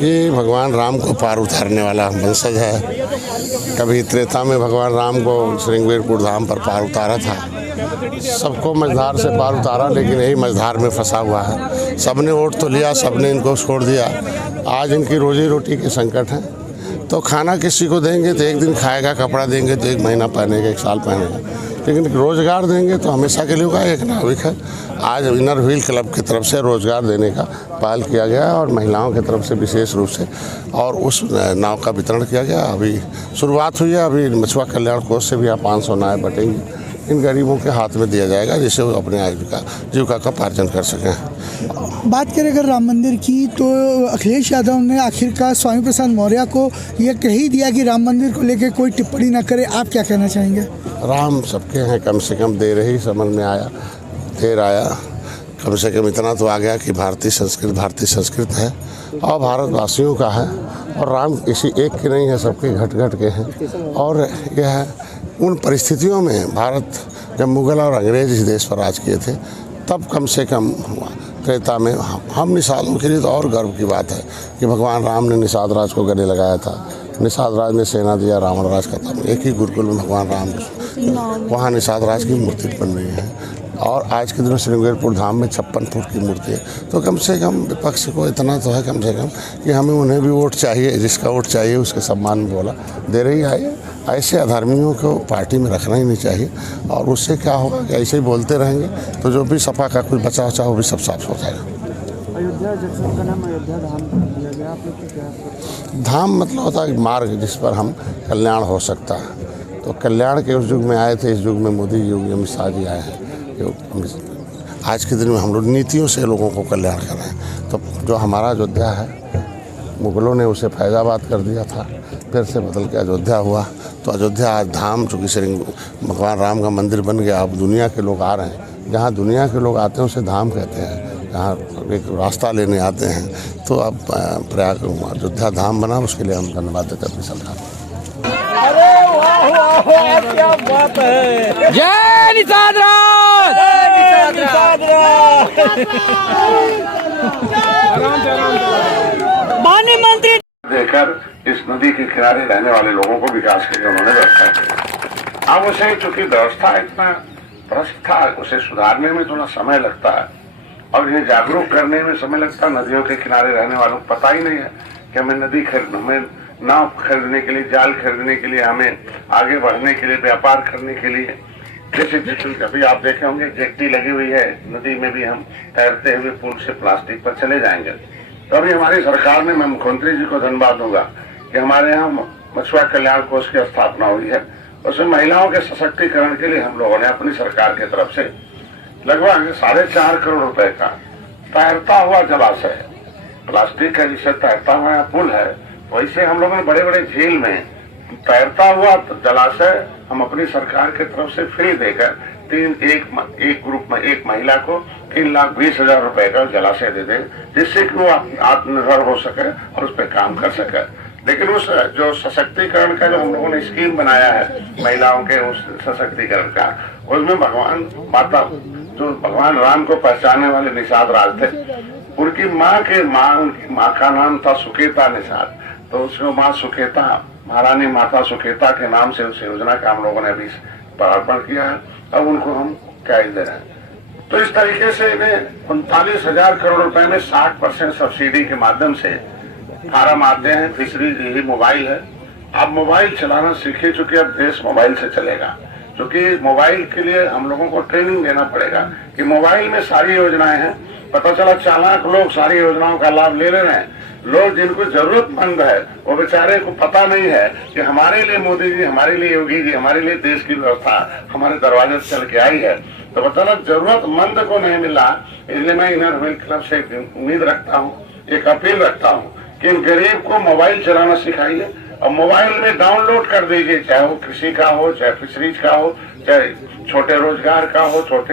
ये भगवान राम को पार उतारने वाला वंशज है। कभी त्रेता में भगवान राम को श्रृंगवीरपुर धाम पर पार उतारा था। सबको मझधार से पार उतारा, लेकिन यही मझधार में फंसा हुआ है। सबने वोट तो लिया, सबने इनको छोड़ दिया। आज इनकी रोजी रोटी के संकट है। तो खाना किसी को देंगे तो एक दिन खाएगा, कपड़ा देंगे तो 1 महीना पहनेगा, 1 साल पहनेगा, लेकिन रोज़गार देंगे तो हमेशा के लिए होगा। एक नाविक है। आज इनर व्हील क्लब की तरफ से रोज़गार देने का पहल किया गया और महिलाओं की तरफ से विशेष रूप से और उस नाव का वितरण किया गया। अभी शुरुआत हुई है। अभी मछुआ कल्याण कोष से भी यहाँ 500 नावें बटेंगी। इन गरीबों के हाथ में दिया जाएगा जिससे वो अपने जीविका का पार्जन कर सकें। बात करें अगर राम मंदिर की, तो अखिलेश यादव ने आखिरकार स्वामी प्रसाद मौर्य को यह कह ही दिया कि राम मंदिर को लेकर कोई टिप्पणी न करे। आप क्या कहना चाहेंगे? राम सबके हैं, कम से कम देर ही समझ में आया, देर आया। कम से कम इतना तो आ गया कि भारतीय संस्कृत है और भारतवासियों का है। और राम किसी एक के नहीं है, सबके घट घट के हैं। और यह उन परिस्थितियों में भारत जब मुग़ल और अंग्रेज इस देश पर राज किए थे, तब कम से कम त्रेता में हम निषादों के लिए तो और गर्व की बात है कि भगवान राम ने निषाद राज को गले लगाया था। निषाद राज ने सेना दिया, रावण राज खत्म। एक ही गुरुकुल में भगवान राम, वहाँ निषाद राज की मूर्ति बन रही है। और आज के दिन श्रृंगवीरपुर धाम में 56 फुट की मूर्ति है। तो कम से कम विपक्ष को इतना तो है कम से कम कि हमें उन्हें भी वोट चाहिए, जिसका वोट चाहिए उसके सम्मान में बोला दे रही है। ऐसे अधर्मियों को पार्टी में रखना ही नहीं चाहिए। और उससे क्या होगा कि ऐसे ही बोलते रहेंगे तो जो भी सपा का कुछ बचा उचा वो भी सब साफ हो जाएगा। अयोध्या जंक्शन का नाम अयोध्या धाम दिया गया, आप लोग क्या? धाम मतलब होता है मार्ग जिस पर हम कल्याण हो सकता है। तो कल्याण के उस युग में आए थे, इस युग में मोदी योगी अमित शाह जी आए हैं। आज के दिन में हम लोग नीतियों से लोगों को कल्याण कर रहे हैं। तो जो हमारा अयोध्या है, मुग़लों ने उसे फैज़ाबाद कर दिया था, फिर से बदल के अयोध्या हुआ। तो अयोध्या आज धाम, चूँकि भगवान राम का मंदिर बन गया, अब दुनिया के लोग आ रहे हैं। जहाँ दुनिया के लोग आते हैं उसे धाम कहते हैं। जहाँ एक रास्ता लेने आते हैं, तो अब प्रयाग अयोध्या धाम बना। उसके लिए हम धन्यवाद देते हैं अपनी सरकार को। क्या बात है। जय निषाद राज, जय निषाद राज। माननीय मंत्री देकर इस नदी के किनारे रहने वाले लोगों को विकास के लिए उन्होंने व्यवस्था की। अब उसे चूंकि व्यवस्था इतना भ्रष्ट था, उसे सुधारने में थोड़ा समय लगता है और इन्हें जागरूक करने में समय लगता है। नदियों के किनारे रहने वालों को पता ही नहीं है कि हमें नदी हमें नाव खरीदने के लिए, जाल खरीदने के लिए, हमें आगे बढ़ने के लिए, व्यापार करने के लिए, जैसे अभी आप देखे होंगे जेट्टी लगी हुई है नदी में भी, हम तैरते हुए पुल से प्लास्टिक पर चले जाएंगे। तो अभी हमारी सरकार ने, मैं मुख्यमंत्री जी को धन्यवाद दूंगा कि हमारे यहाँ मछुआ कल्याण कोष की स्थापना हुई है। उसमें महिलाओं के सशक्तिकरण के लिए हम लोगों ने अपनी सरकार की तरफ से लगभग 4.5 करोड़ रुपए का तैरता हुआ जलाशय, प्लास्टिक का जिससे तैरता हुआ पुल है, वैसे हम लोगों ने बड़े बड़े झील में तैरता हुआ जलाशय हम अपनी सरकार की तरफ से फ्री देकर एक ग्रुप में एक महिला को 3,20,000 रुपए का जलाशय दे दें, जिससे कि वो आत्मनिर्भर हो सके और उस पर काम कर सके। लेकिन उस जो सशक्तिकरण का जो हम लोगों ने स्कीम बनाया है महिलाओं के उस सशक्तिकरण का, उसमें भगवान माता जो भगवान राम को पहचानने वाले निषाद राज थे, उनकी माँ का नाम था सुकेता निषाद। तो उसको माँ सुकेता, महारानी माता सुकेता के नाम से उस योजना का हम लोगों ने अभी पदार्पण किया है। अब उनको हम कैश दे रहे हैं। तो इस तरीके से इन्हें 39,000 करोड़ रुपए में 60% सब्सिडी के माध्यम से फार्म आते हैं। फिशरीज यही मोबाइल है। आप मोबाइल चलाना सीखे, चूंकि अब देश मोबाइल से चलेगा। क्योंकि मोबाइल के लिए हम लोगों को ट्रेनिंग देना पड़ेगा कि मोबाइल में सारी योजनाएं हैं। पता चला चालाक लोग सारी योजनाओं का लाभ ले रहे हैं। लोग जिनको जरूरतमंद है वो बेचारे को पता नहीं है कि हमारे लिए मोदी जी, हमारे लिए योगी जी, हमारे लिए देश की व्यवस्था हमारे दरवाजे से चल के आई है। तो पता लगा जरूरतमंद को नहीं मिला। इसलिए मैं इनर व्हील क्लब से उम्मीद रखता हूँ, एक अपील रखता हूँ कि इन गरीब को मोबाइल चलाना सिखाइए और मोबाइल में डाउनलोड कर दीजिए, चाहे वो कृषि का हो, चाहे फिशरीज का हो, चाहे छोटे रोजगार का हो, छोटे